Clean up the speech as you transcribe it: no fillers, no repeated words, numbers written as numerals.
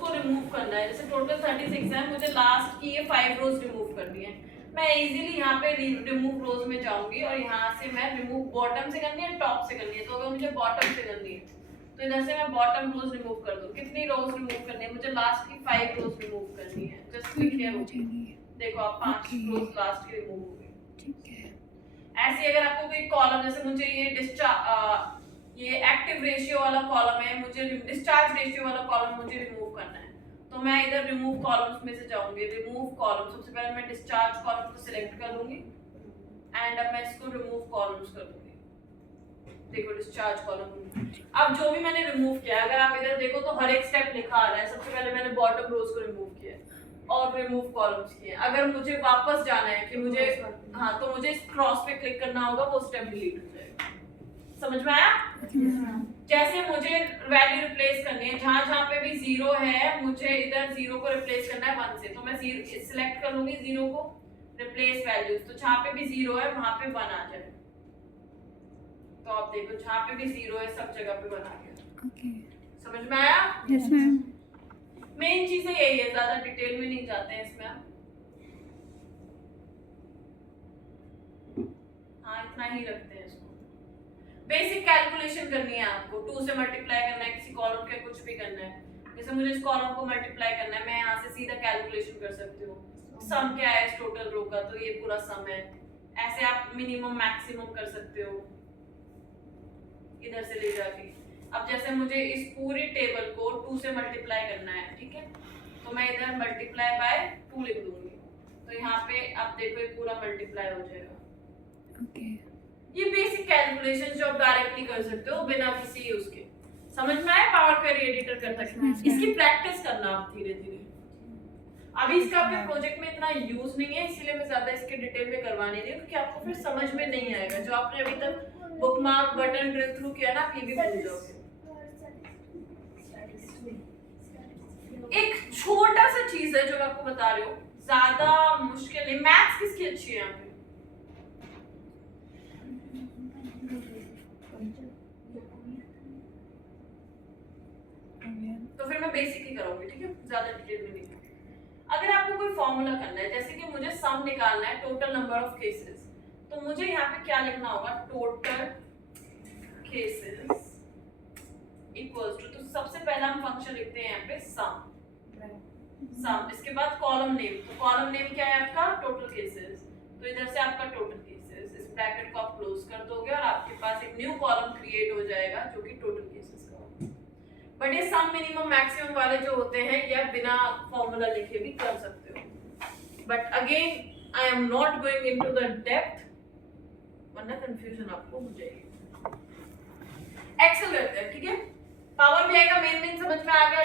को रिमूव करना है। जैसे टोटल 36 है, मुझे लास्ट की ये 5 रोज रिमूव करनी है। मैं इजीली यहाँ पे रिमूव रोज में जाऊंगी और यहाँ से मैं रिमूव बॉटम से करनी है, टॉप से करनी है। तो अगर मुझे बॉटम से करनी है तो इधर से मैं बॉटम रोज रिमूव कर दूं। कितनी रोज रिमूव करनी है मुझे? लास्ट की 5 रोज रिमूव करनी है। Just click here. देखो आप 5 रोज लास्ट की रिमूव हो गई। ठीक है। ऐसे अगर आपको कोई कॉलम, जैसे मुझे ये एक्टिव रेशियो वाला कॉलम है, मुझे डिस्चार्ज रेशियो वाला कॉलम मुझे रिमूव करना है, तो मैं इधर रिमूव कॉलम्स में से जाऊंगी। रिमूव कॉलम, सबसे पहले मैं डिस्चार्ज कॉलम को सिलेक्ट कर लूंगी एंड अब मैं इसको रिमूव कॉलम्स कर दूंगी। देखो डिस्चार्ज कॉलम। अब जो भी मैंने रिमूव किया, अगर आप इधर देखो तो हर एक स्टेप लिखा आ रहा है। सबसे पहले मैंने बॉटम रोज को रिमूव किया और रिमूव कॉलम्स किए। अगर मुझे वापस जाना है कि मुझे तो मुझे इस क्रॉस पे क्लिक करना होगा, वो स्टेप डिलीट हो जाएगा। समझ में आया? जैसे मुझे वैल्यू रिप्लेस करनी है, जहां जहां पे भी 0 है मुझे इधर 0 को रिप्लेस करना है 1 से, तो मैं सिलेक्ट कर लूंगी 0 को, रिप्लेस वैल्यूज। तो जहां पे भी 0 है वहां पे 1 आ जाए। तो आप देखो जहां पे भी 0 है सब जगह पे 1 आ गया। ओके। समझ में आया? Yes ma'am. मेन चीजें यही है, ज्यादा डिटेल में नहीं जाते हैं इसमें हम। हाँ इतना ही रखते हैं इसको। बेसिक कैलकुलेशन करनी है आपको, 2 से मल्टीप्लाई करना है किसी कॉलम के, कुछ भी करना है। जैसे मुझे इस कॉलम को मल्टीप्लाई करना है, मैं यहाँ से सीधा कैलकुलेशन कर सकती हूँ। सम क्या है इस टोटल रो का, तो ये पूरा सम है। ऐसे आप मिनिमम मैक्सिमम कर सकते हो इधर से ले जाके। अब जैसे मुझे इस पूरी टेबल को 2 से मल्टीप्लाई करना है, ठीक है, तो मैं इधर मल्टीप्लाई बाय 2 लिख दूंगी। तो यहाँ पे आप देखो ये पूरा मल्टीप्लाई हो जाएगा। ओके। ये बेसिक कैलकुलेशन जो आप डायरेक्टली कर सकते हो बिना किसी उसके। समझ में आया? पावर क्वेरी एडिटर करता है, इसकी प्रैक्टिस करना आप धीरे धीरे। अभी इसका आपके प्रोजेक्ट में इतना यूज नहीं है, इसीलिए मैं ज्यादा इसके डिटेल में करवा नहीं रही हूँ, क्योंकि आपको फिर समझ में नहीं आएगा। जो आपने अभी तक बुकमार्क बटन ड्रिल थ्रू किया ना, आप ये भी भूल जाओगे। एक छोटा सा चीज है जो मैं आपको बता रही हूँ, ज्यादा मुश्किल नहीं। मैथ्स किसकी अच्छी है यहाँ पे? तो फिर मैं बेसिक ही करूंगी, ठीक है, ज्यादा डिटेल में नहीं। अगर आपको कोई फॉर्मूला करना है, जैसे कि मुझे सम निकालना है टोटल नंबर ऑफ केसेस, तो मुझे यहाँ पे क्या लिखना होगा? टोटल केसेस इक्वल्स टू, तो सबसे पहला हम फंक्शन लिखते हैं यहाँ पे सम। इसके बाद कॉलम नेम, तो कॉलम नेम क्या है आपका? Total cases. तो इधर से आपका टोटल केसेस, इस ब्रैकेट को आप क्लोज कर दोगे और आपके पास एक न्यू कॉलम क्रिएट हो जाएगा जो कि टोटल केसेस का होगा। बट ये सम मिनिमम मैक्सिमम वाले जो होते हैं ये आप बिना फॉर्मूला लिखे भी कर सकते हो। But again I am not going into the depth, वरना कंफ्यूजन आपको हो जाएगी। एक्सेल करते हैं, ठीक है। पावर भी आएगा, मेन समझ में आ गया।